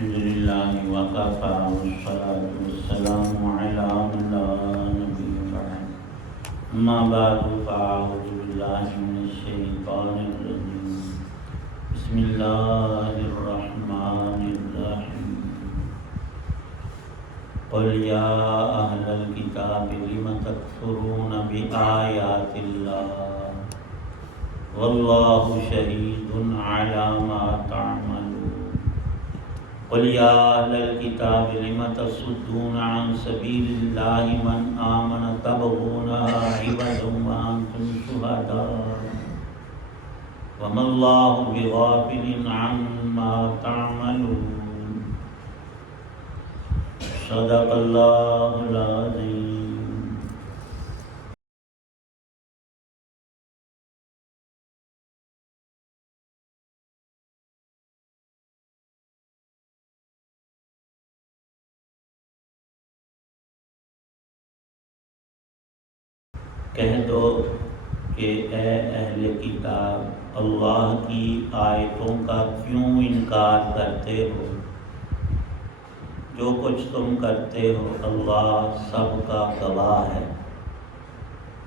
الحمد لله وكفى والصلاة والسلام على من لا نبي بعد أما بعد فأعوذ بالله من الشيطان الرجيم بسم الله الرحمن الرحيم قل يا أهل الكتاب لم تكفرون بآيات الله والله شهيد على ما تعملون قل يا أهل الكتاب لم تصدون عن سبيل الله من آمن تبغونها عوجا وأنتم شهداء وما الله بغافل عما تعملون صدق الله العظيم. کہہ دو کہ اے اہل کتاب اللہ کی آیتوں کا کیوں انکار کرتے ہو؟ جو کچھ تم کرتے ہو اللہ سب کا گواہ ہے۔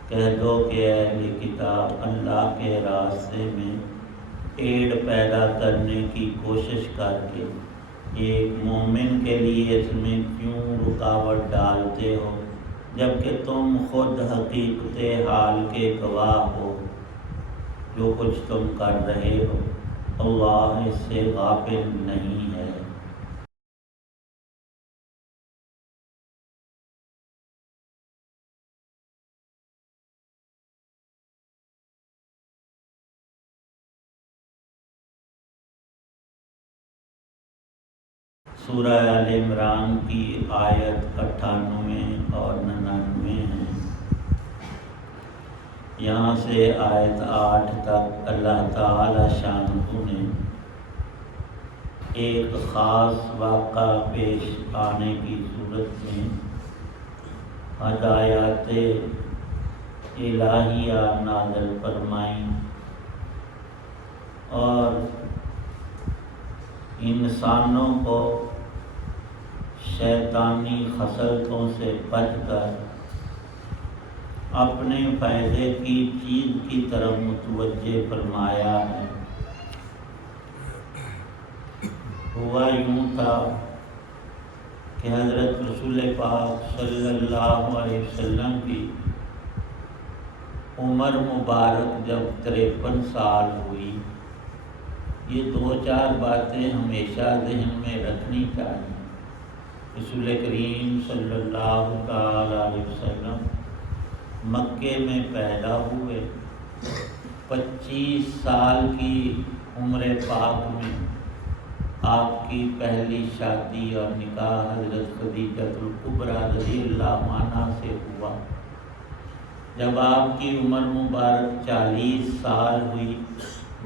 کہہ دو کہ اے اہل کتاب اللہ کے راستے میں پیڑ پیدا کرنے کی کوشش کر کے ایک مومن کے لیے اس میں کیوں رکاوٹ ڈالتے ہو جبکہ تم خود حقیقت حال کے گواہ ہو؟ جو کچھ تم کر رہے ہو اللہ اس سے غافل نہیں ہے۔ سورہ آل عمران کی آیت 98 اور 99 ہے۔ یہاں سے آیت 8 تک اللہ تعالی شانہ نے ایک خاص واقعہ پیش آنے کی صورت میں ہدایات الہیہ نازل فرمائیں اور انسانوں کو شیطانی خصلتوں سے بچ کر اپنے فائدے کی چیز کی طرف متوجہ فرمایا ہے۔ ہوا یوں تھا کہ حضرت رسول پاک صلی اللہ علیہ وسلم کی عمر مبارک جب 53 سال ہوئی، یہ 2-4 باتیں ہمیشہ ذہن میں رکھنی چاہیے۔ رسول کریم صلی اللہ علیہ وسلم مکے میں پیدا ہوئے، 25 سال کی عمر پاک میں آپ کی پہلی شادی اور نکاح حضرت خدیجہ الکبریٰ رضی اللہ عنہا سے ہوا۔ جب آپ کی عمر مبارک 40 سال ہوئی،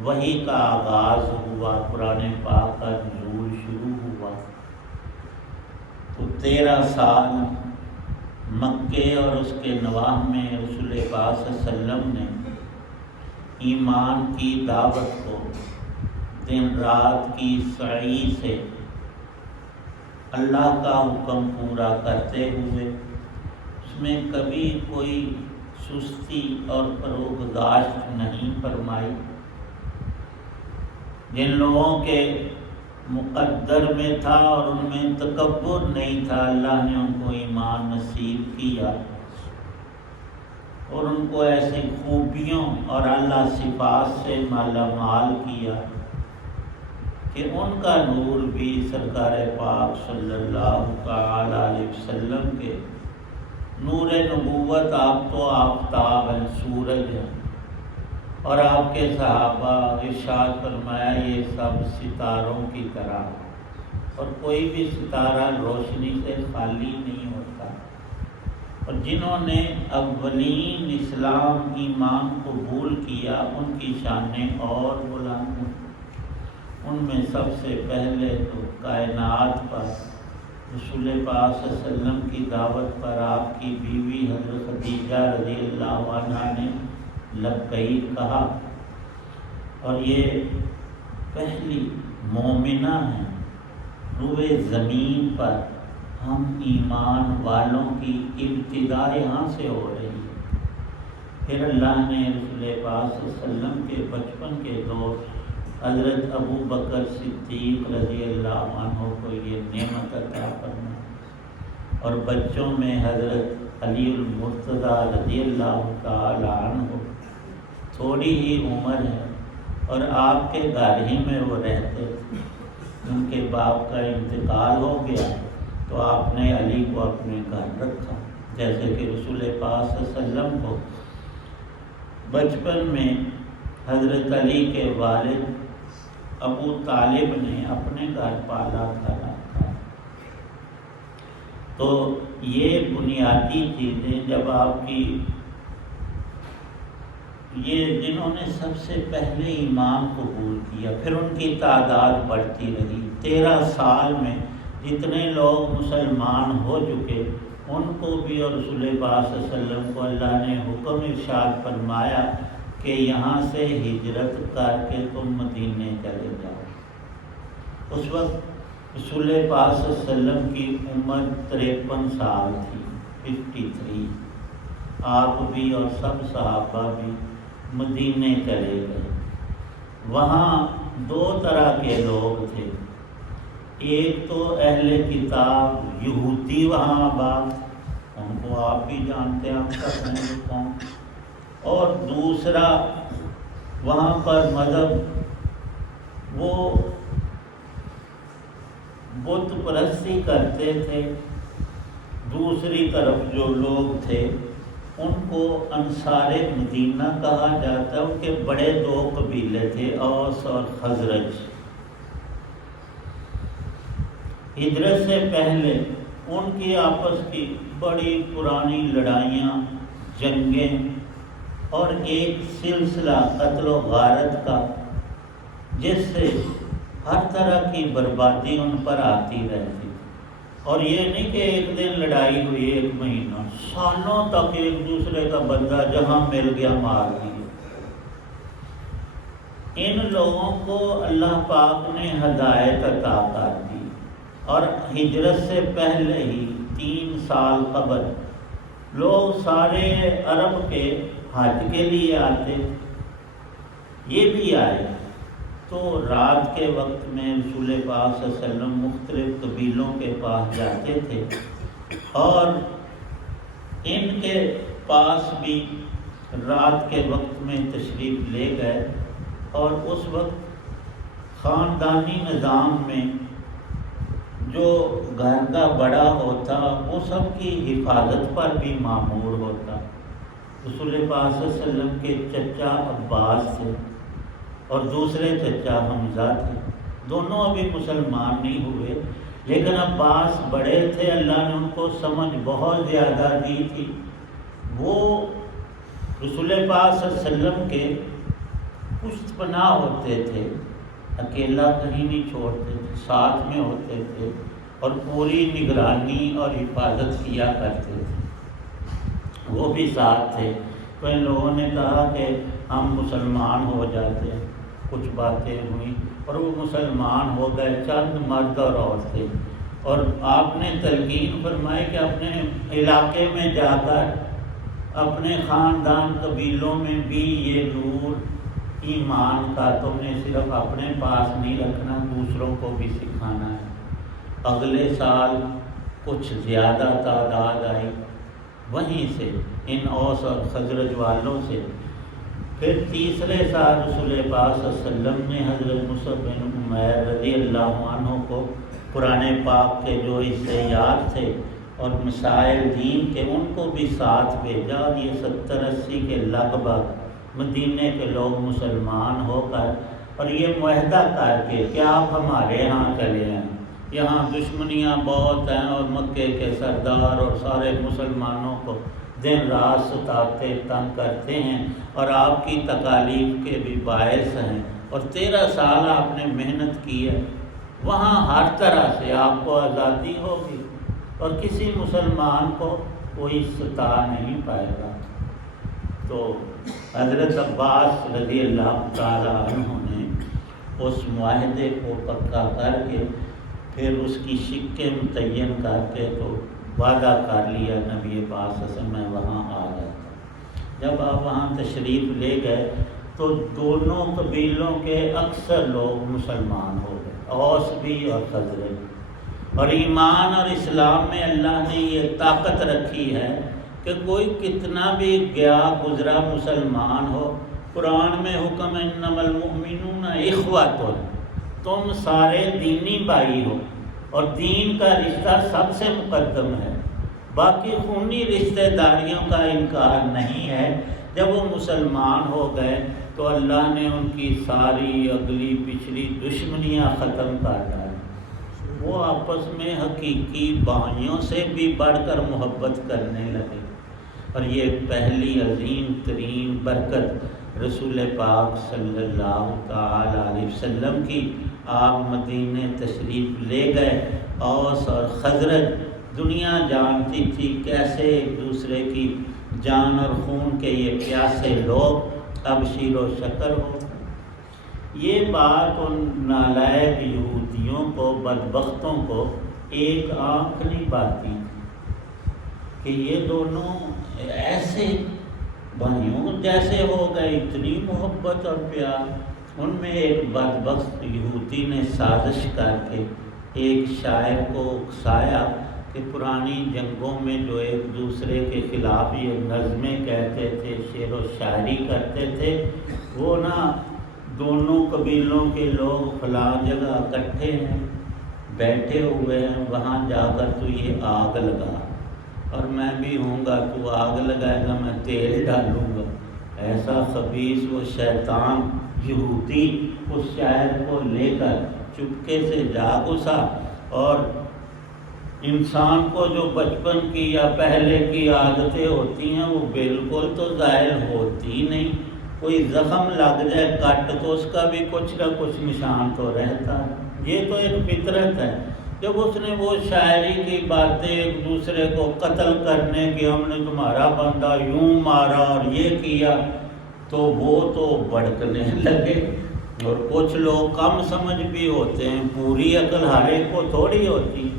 وحی کا آغاز ہوا، قرآن پاک کا نزول شروع ہوا، تو 13 سال مکے اور اس کے نواح میں رسول پاک صلی اللہ علیہ وسلم نے ایمان کی دعوت کو دن رات کی سعی سے اللہ کا حکم پورا کرتے ہوئے اس میں کبھی کوئی سستی اور فروگزاشت نہیں فرمائی۔ جن لوگوں کے مقدر میں تھا اور ان میں تکبر نہیں تھا، اللہ نے ان کو ایمان نصیب کیا اور ان کو ایسی خوبیوں اور اعلیٰ صفات سے مالا مال کیا کہ ان کا نور بھی سرکار پاک صلی اللہ علیہ وسلم کے نور نبوت، آپ تو آفتاب ہیں، سورج ہیں، اور آپ کے صحابہ ارشاد فرمایا یہ سب ستاروں کی طرح، اور کوئی بھی ستارہ روشنی سے خالی نہیں ہوتا۔ اور جنہوں نے اولین اسلام ایمان قبول کیا ان کی شانیں اور بلند ہیں۔ ان میں سب سے پہلے تو کائنات پر رسول پاک صلی اللہ علیہ وسلم کی دعوت پر آپ کی بیوی حضرت خدیجہ رضی اللہ عنہا نے لبیک کہا، اور یہ پہلی مومنہ ہیں روئے زمین پر ہم ایمان والوں کی ابتدا یہاں سے ہو رہی ہے۔ پھر اللہ نے رسول پاک صلی اللہ علیہ وسلم کے بچپن کے دوست حضرت ابو بکر صدیق رضی اللہ عنہ کو یہ نعمت عطا فرمائی، اور بچوں میں حضرت علی المرتضیٰ رضی اللہ تعالی عنہ، تھوڑی ہی عمر ہے اور آپ کے گھر ہی میں وہ رہتے تھے۔ ان کے باپ کا انتقال ہو گیا تو آپ نے علی کو اپنے گھر رکھا، جیسے کہ رسول پاک صلی اللہ علیہ وسلم کو بچپن میں حضرت علی کے والد ابو طالب نے اپنے گھر پالا تھا۔ تو یہ بنیادی چیزیں جب آپ کی، یہ جنہوں نے سب سے پہلے ایمان قبول کیا، پھر ان کی تعداد بڑھتی رہی۔ 13 سال میں جتنے لوگ مسلمان ہو چکے ان کو بھی، اور رسول پاک صلی اللہ علیہ وسلم کو اللہ نے حکم ارشاد فرمایا کہ یہاں سے ہجرت کر کے تم مدینے چلے جاؤ۔ اس وقت رسول پاک صلی اللہ علیہ وسلم کی عمر 53 سال تھی، 53۔ آپ بھی اور سب صحابہ بھی مدینے چلے گئے۔ وہاں 2 طرح کے لوگ تھے، ایک تو اہل کتاب یہودی وہاں آباد، ان کو آپ بھی جانتے ہیں، آپ کا کون، اور دوسرا وہاں پر مذہب وہ بت پرستی کرتے تھے۔ دوسری طرف جو لوگ تھے ان کو انصار مدینہ کہا جاتا ہے۔ ان کے بڑے 2 قبیلے تھے، اوس اور خزرج۔ ہجرت سے پہلے ان کی آپس کی بڑی پرانی لڑائیاں، جنگیں اور ایک سلسلہ قتل و غارت کا، جس سے ہر طرح کی بربادی ان پر آتی رہتی۔ اور یہ نہیں کہ ایک دن لڑائی ہوئی، 1 مہینہ، سالوں تک ایک دوسرے کا بندہ جہاں مل گیا مار دیا۔ ان لوگوں کو اللہ پاک نے ہدایت عطا کر دی، اور ہجرت سے پہلے ہی 3 سال قبل لوگ سارے عرب کے حج کے لیے آتے، یہ بھی آئے۔ تو رات کے وقت میں رسول پاک صلی اللہ علیہ وسلم مختلف قبیلوں کے پاس جاتے تھے، اور ان کے پاس بھی رات کے وقت میں تشریف لے گئے، اور اس وقت خاندانی نظام میں جو گھر کا بڑا ہوتا وہ سب کی حفاظت پر بھی مامور ہوتا۔ رسول پاک صلی اللہ علیہ وسلم کے چچا عباس تھے اور دوسرے چچا حمزہ تھے، دونوں ابھی مسلمان نہیں ہوئے، لیکن عباس بڑے تھے، اللہ نے ان کو سمجھ بہت زیادہ دی تھی۔ وہ رسول پاک صلی اللہ علیہ وسلم کے پشت پناہ ہوتے تھے، اکیلا کہیں نہیں چھوڑتے تھے، ساتھ میں ہوتے تھے اور پوری نگرانی اور حفاظت کیا کرتے تھے، وہ بھی ساتھ تھے۔ تو ان لوگوں نے کہا کہ ہم مسلمان ہو جاتے ہیں، کچھ باتیں ہوئیں اور وہ مسلمان ہو گئے، چند مرد اور عورتیں، اور آپ نے تلقین فرمائی کہ اپنے علاقے میں جا کر اپنے خاندان قبیلوں میں بھی یہ نور ایمان کا تم نے صرف اپنے پاس نہیں رکھنا، دوسروں کو بھی سکھانا ہے۔ اگلے سال کچھ زیادہ تعداد آئی وہیں سے، ان اوس اور خزرج والوں سے۔ پھر تیسرے سال رسول پاک صلی اللہ علیہ وسلم نے حضرت مصعب بن عمیر رضی اللہ عنہ کو قرآن پاک کے جو حصے یاد تھے اور مسائل دین کے ان کو بھی ساتھ بھیجا، اور یہ 70-80 کے لگ بھگ مدینے کے لوگ مسلمان ہو کر اور یہ معاہدہ کر کے کہ آپ ہمارے ہاں چلے آئیں، یہاں دشمنیاں بہت ہیں اور مکے کے سردار اور سارے مسلمانوں کو دن رات ستاتے تنگ کرتے ہیں اور آپ کی تکالیف کے بھی باعث ہیں، اور 13 سال آپ نے محنت کی ہے، وہاں ہر طرح سے آپ کو آزادی ہوگی اور کسی مسلمان کو کوئی ستا نہیں پائے گا۔ تو حضرت عباس رضی اللہ تعالی عنہ نے اس معاہدے کو پکا کر کے پھر اس کی شکیں متعین کر کے تو وعدہ کر لیا نبی پاک صلی اللہ علیہ وسلم میں وہاں آ جاتا۔ جب آپ وہاں تشریف لے گئے تو دونوں قبیلوں کے اکثر لوگ مسلمان ہو گئے، اوس بھی اور خزرج۔ اور ایمان اور اسلام میں اللہ نے یہ طاقت رکھی ہے کہ کوئی کتنا بھی گیا گزرا مسلمان ہو، قرآن میں حکم ہے انما المؤمنون اخوۃ، تم سارے دینی بھائی ہو اور دین کا رشتہ سب سے مقدم ہے، باقی خونی رشتہ داریوں کا انکار نہیں ہے۔ جب وہ مسلمان ہو گئے تو اللہ نے ان کی ساری اگلی پچھلی دشمنیاں ختم کر ڈالی، وہ آپس میں حقیقی بھائیوں سے بھی بڑھ کر محبت کرنے لگے۔ اور یہ پہلی عظیم ترین برکت رسول پاک صلی اللہ تعالی علیہ وسلم کی، آپ مدینے تشریف لے گئے، اوس اور خزرج دنیا جانتی تھی کیسے ایک دوسرے کی جان اور خون کے یہ پیاسے لوگ اب شیر و شکر ہو۔ یہ بات ان نالائق یہودیوں کو، بدبختوں کو ایک آنکھ نہیں پاتی کہ یہ دونوں ایسے بھائیوں جیسے ہو گئے، اتنی محبت اور پیار۔ ان میں ایک بدبخت یہودی نے سازش کر کے ایک شاعر کو اکسایا کہ پرانی جنگوں میں جو ایک دوسرے کے خلاف یہ نظمیں کہتے تھے، شعر و شاعری کرتے تھے، وہ نا دونوں قبیلوں کے لوگ فلاں جگہ اکٹھے ہیں، بیٹھے ہوئے ہیں، وہاں جا کر تو یہ آگ لگا، اور میں بھی ہوں گا، تو آگ لگائے گا، میں تیل ڈالوں گا۔ ایسا خبیث وہ شیطان یہودی اس شاعر کو لے کر چپکے سے جا گھسا، اور انسان کو جو بچپن کی یا پہلے کی عادتیں ہوتی ہیں وہ بالکل تو ظاہر ہوتی نہیں، کوئی زخم لگ جائے کٹ تو اس کا بھی کچھ نہ کچھ نشان تو رہتا ہے، یہ تو ایک فطرت ہے۔ جب اس نے وہ شاعری کی باتیں ایک دوسرے کو قتل کرنے کی، ہم نے تمہارا بندہ یوں مارا اور یہ کیا، تو وہ تو بھڑکنے لگے۔ اور کچھ لوگ کم سمجھ بھی ہوتے ہیں، پوری عقل ہر ایک کو تھوڑی ہوتی،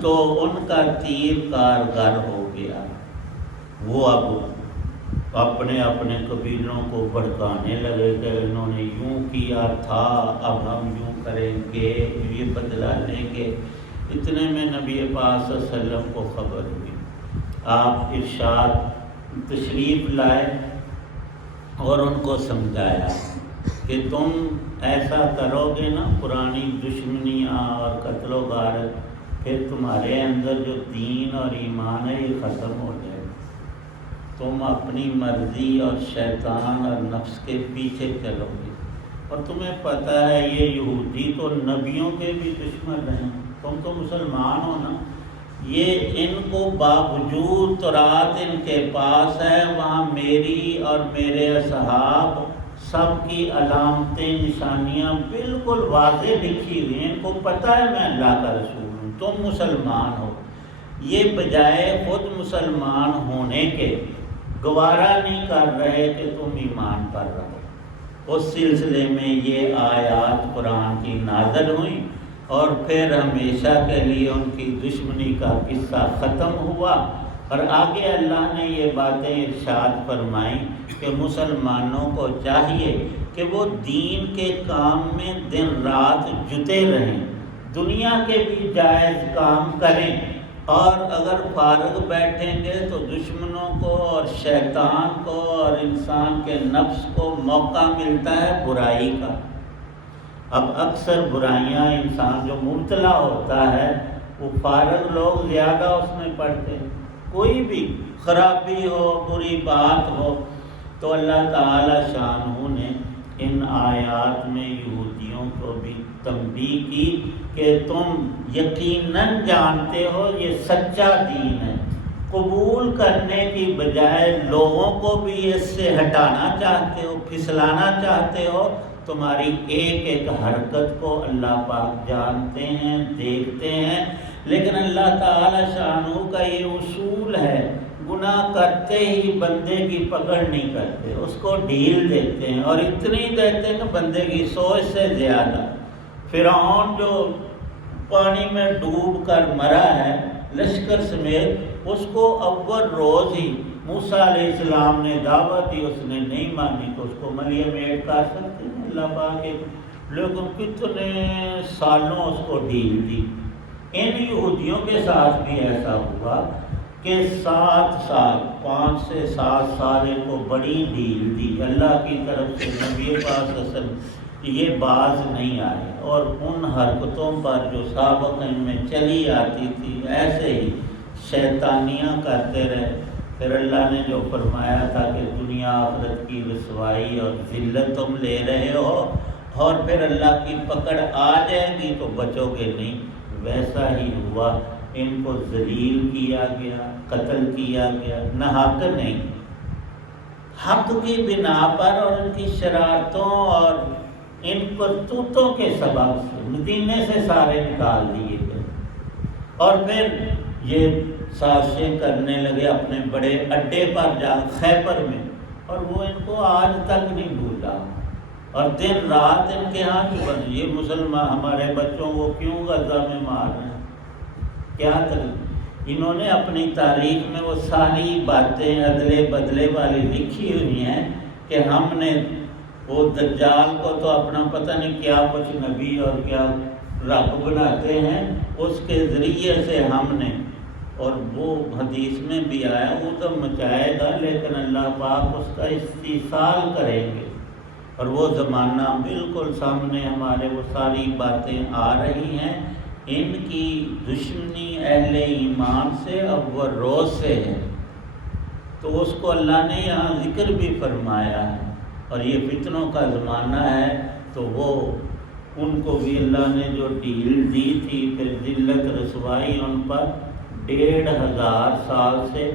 تو ان کا تیر کارگر ہو گیا۔ وہ اب اپنے اپنے قبیلوں کو بھڑکانے لگے کہ انہوں نے یوں کیا تھا، اب ہم یوں کریں گے، یہ بدلہ لیں گے۔ اتنے میں نبی پاک صلی اللہ علیہ وسلم کو خبر ہوئی، آپ ارشاد تشریف لائے اور ان کو سمجھایا کہ تم ایسا کرو گے نا، پرانی دشمنیاں اور قتل و غارت، پھر تمہارے اندر جو دین اور ایمان ہے یہ ختم ہو جائے، تم اپنی مرضی اور شیطان اور نفس کے پیچھے چلو گے۔ اور تمہیں پتہ ہے یہ یہودی تو نبیوں کے بھی دشمن ہیں، تم تو مسلمان ہو نا، یہ ان کو باوجود تورات ان کے پاس ہے، وہاں میری اور میرے اصحاب سب کی علامتیں نشانیاں بالکل واضح لکھی ہوئی ہیں، ان کو پتہ ہے میں اللہ کا رسول ہوں، تم مسلمان ہو۔ یہ بجائے خود مسلمان ہونے کے گوارا نہیں کر رہے کہ تم ایمان پر رہو۔ اس سلسلے میں یہ آیات قرآن کی نازل ہوئیں، اور پھر ہمیشہ کے لیے ان کی دشمنی کا قصہ ختم ہوا۔ اور آگے اللہ نے یہ باتیں ارشاد فرمائیں کہ مسلمانوں کو چاہیے کہ وہ دین کے کام میں دن رات جٹے رہیں، دنیا کے بھی جائز کام کریں، اور اگر فارغ بیٹھیں گے تو دشمنوں کو اور شیطان کو اور انسان کے نفس کو موقع ملتا ہے برائی کا۔ اب اکثر برائیاں انسان جو مبتلا ہوتا ہے وہ فارغ لوگ زیادہ اس میں پڑتے ہیں، کوئی بھی خرابی ہو، بری بات ہو، تو اللہ تعالی شانہ نے ان آیات میں یہودیوں کو بھی تنبیہ کی کہ تم یقیناً جانتے ہو یہ سچا دین ہے، قبول کرنے کی بجائے لوگوں کو بھی اس سے ہٹانا چاہتے ہو، پھسلانا چاہتے ہو۔ تمہاری ایک ایک حرکت کو اللہ پاک جانتے ہیں، دیکھتے ہیں، لیکن اللہ تعالی شانہ کا یہ اصول ہے، گناہ کرتے ہی بندے کی پکڑ نہیں کرتے، اس کو ڈھیل دیتے ہیں، اور اتنی دیتے ہیں کہ بندے کی سوچ سے زیادہ۔ فرعون جو پانی میں ڈوب کر مرا ہے لشکر سمیت، اس کو اول روز ہی موسیٰ علیہ السلام نے دعوت دی، اس نے نہیں مانی تو اس کو ملیہ میٹ کر سکتے ہیں اللہ پاک کے، لیکن کتنے سالوں اس کو ڈھیل دی۔ ان یہودیوں کے ساتھ بھی ایسا ہوا کہ 7 سال 5 سے 7 سال ان کو بڑی ڈھیل دی، اللہ کی طرف سے نبی پاک صلی اللہ علیہ وسلم یہ باز نہیں آئے، اور ان حرکتوں پر جو سابق ان میں چلی آتی تھی ایسے ہی شیطانیاں کرتے رہے۔ پھر اللہ نے جو فرمایا تھا کہ دنیا آخرت کی رسوائی اور ذلت تم لے رہے ہو اور پھر اللہ کی پکڑ آ جائے گی تو بچو گے نہیں، ویسا ہی ہوا۔ ان کو ذلیل کیا گیا، قتل کیا گیا، نہ حق نہیں، حق کی بنا پر اور ان کی شرارتوں اور ان کرتوتوں کے سبب سے مدینے سے سارے نکال دیے گئے، اور پھر یہ سازشیں کرنے لگے اپنے بڑے اڈے پر جا خیبر میں، اور وہ ان کو آج تک نہیں بھولا، اور دن رات ان کے ہاں یہ مسلمان ہمارے بچوں کو کیوں غزہ میں مار رہے ہیں، کیا کریں؟ انہوں نے اپنی تاریخ میں وہ ساری باتیں ادلے بدلے والی لکھی ہوئی ہیں کہ ہم نے وہ دجال کو تو اپنا پتہ نہیں کیا کچھ نبی اور کیا رب بناتے ہیں، اس کے ذریعے سے ہم نے، اور وہ حدیث میں بھی آیا وہ تو مچائے گا لیکن اللہ پاک اس کا استحصال کریں گے، اور وہ زمانہ بالکل سامنے ہمارے وہ ساری باتیں آ رہی ہیں۔ ان کی دشمنی اہل ایمان سے اول روز سے ہے، تو اس کو اللہ نے یہاں ذکر بھی فرمایا ہے، اور یہ فتنوں کا زمانہ ہے تو وہ ان کو بھی اللہ نے جو ڈھیل دی تھی، پھر ذلت رسوائی ان پر 1500 سال سے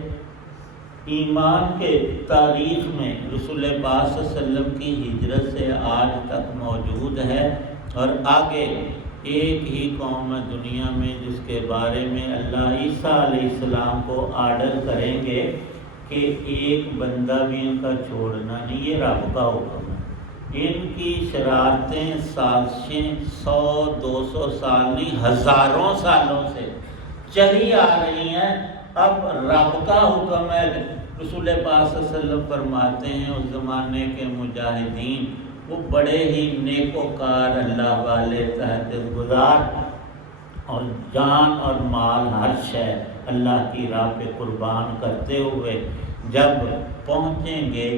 ایمان کے تاریخ میں رسول پاک صلی اللہ علیہ وسلم کی ہجرت سے آج تک موجود ہے، اور آگے ایک ہی قوم ہے دنیا میں جس کے بارے میں اللہ عیسیٰ علیہ السلام کو آرڈر کریں گے کہ ایک بندہ بھی ان کا چھوڑنا نہیں، یہ رب کا حکم ہے۔ ان کی شرارتیں سازشیں 100-200 سال نہیں ہزاروں سالوں سے چلی آ رہی ہیں، اب رب کا حکم ہے۔ رسول پاک صلی اللہ علیہ وسلم فرماتے ہیں اس زمانے کے مجاہدین وہ بڑے ہی نیکوکار اللہ والے تہجد گزار، اور جان اور مال ہر شے اللہ کی راہ پہ قربان کرتے ہوئے جب پہنچیں گے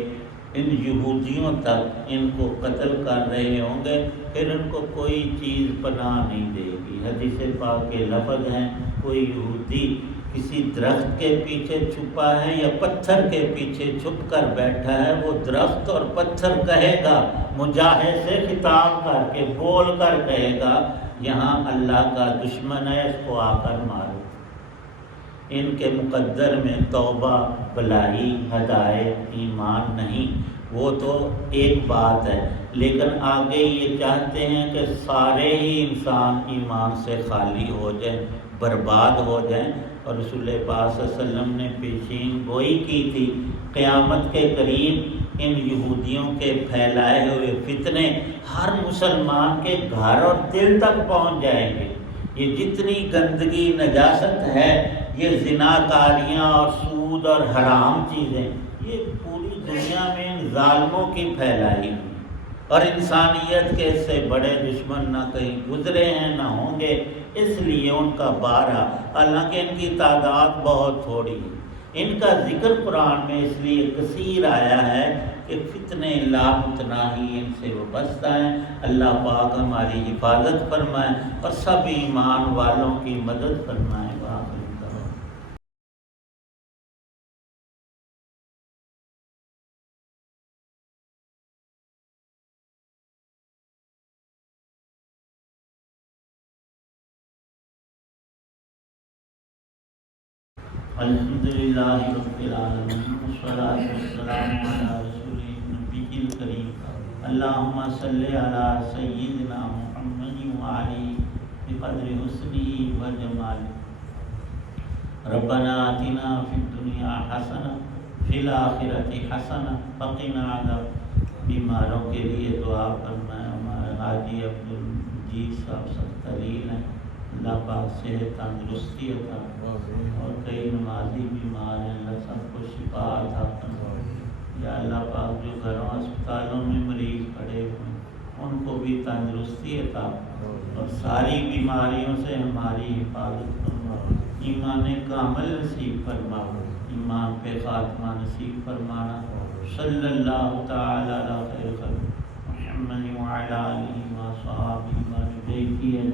ان یہودیوں تک، ان کو قتل کر رہے ہوں گے، پھر ان کو کوئی چیز پناہ نہیں دے گی۔ حدیث پاک کے لفظ ہیں، کوئی یہودی کسی درخت کے پیچھے چھپا ہے یا پتھر کے پیچھے چھپ کر بیٹھا ہے، وہ درخت اور پتھر کہے گا، مجاہد سے خطاب کر کے بول کر کہے گا یہاں اللہ کا دشمن ہے، اس کو آ کر مارو۔ ان کے مقدر میں توبہ، بھلائی، ہدایت، ایمان نہیں، وہ تو ایک بات ہے، لیکن آگے یہ چاہتے ہیں کہ سارے ہی انسان ایمان سے خالی ہو جائیں، برباد ہو جائیں، اور رسول پاک صلی اللہ علیہ وسلم نے پیشین گوئی کی تھی قیامت کے قریب ان یہودیوں کے پھیلائے ہوئے فتنے ہر مسلمان کے گھر اور دل تک پہنچ جائیں گے۔ یہ جتنی گندگی نجاست ہے، یہ زناکاریاں اور سود اور حرام چیزیں، یہ پوری دنیا میں ان ظالموں کی پھیلائی ہوئی، اور انسانیت کے اس سے بڑے دشمن نہ کہیں گزرے ہیں نہ ہوں گے، اس لیے ان کا بارہ، حالانکہ ان کی تعداد بہت تھوڑی ہے، ان کا ذکر قرآن میں اس لیے کثیر آیا ہے کہ فتنے لامتناہی ان سے وابستہ ہیں۔ اللہ پاک ہماری حفاظت فرمائے اور سب ایمان والوں کی مدد فرمائے۔ الحمدللہ رب العالمین والصلاة والسلام علی رسولہ النبی الکریم اللہم صلی علی سیدنا محمد وعلی بقدر حسنہ وجمالہ۔ ربنا آتنا فی الدنیا حسنہ فی الآخرۃ حسنہ وقنا عذاب۔ بیماروں کے لیے دعا فرمائے، ہمارے حاجی عبدالمجید صاحب سختلیل ہیں، اللہ پاک صحت تندرستی عطا فرما، اور کئی نمازی بیمار ہیں اللہ سب کو شفا عطا فرما۔ یا اللہ پاک جو گھروں اسپتالوں میں مریض پڑے ہوئے ان کو بھی تندرستی عطا فرما، اور ساری بیماریوں سے ہماری حفاظت فرما، ایمان کامل نصیب فرما، ایمان پہ خاتمہ نصیب فرمانا۔ صلی اللہ تعالی علی خیر خلق محمد وعلی آلہ وصحبہ وبارک اجمعین۔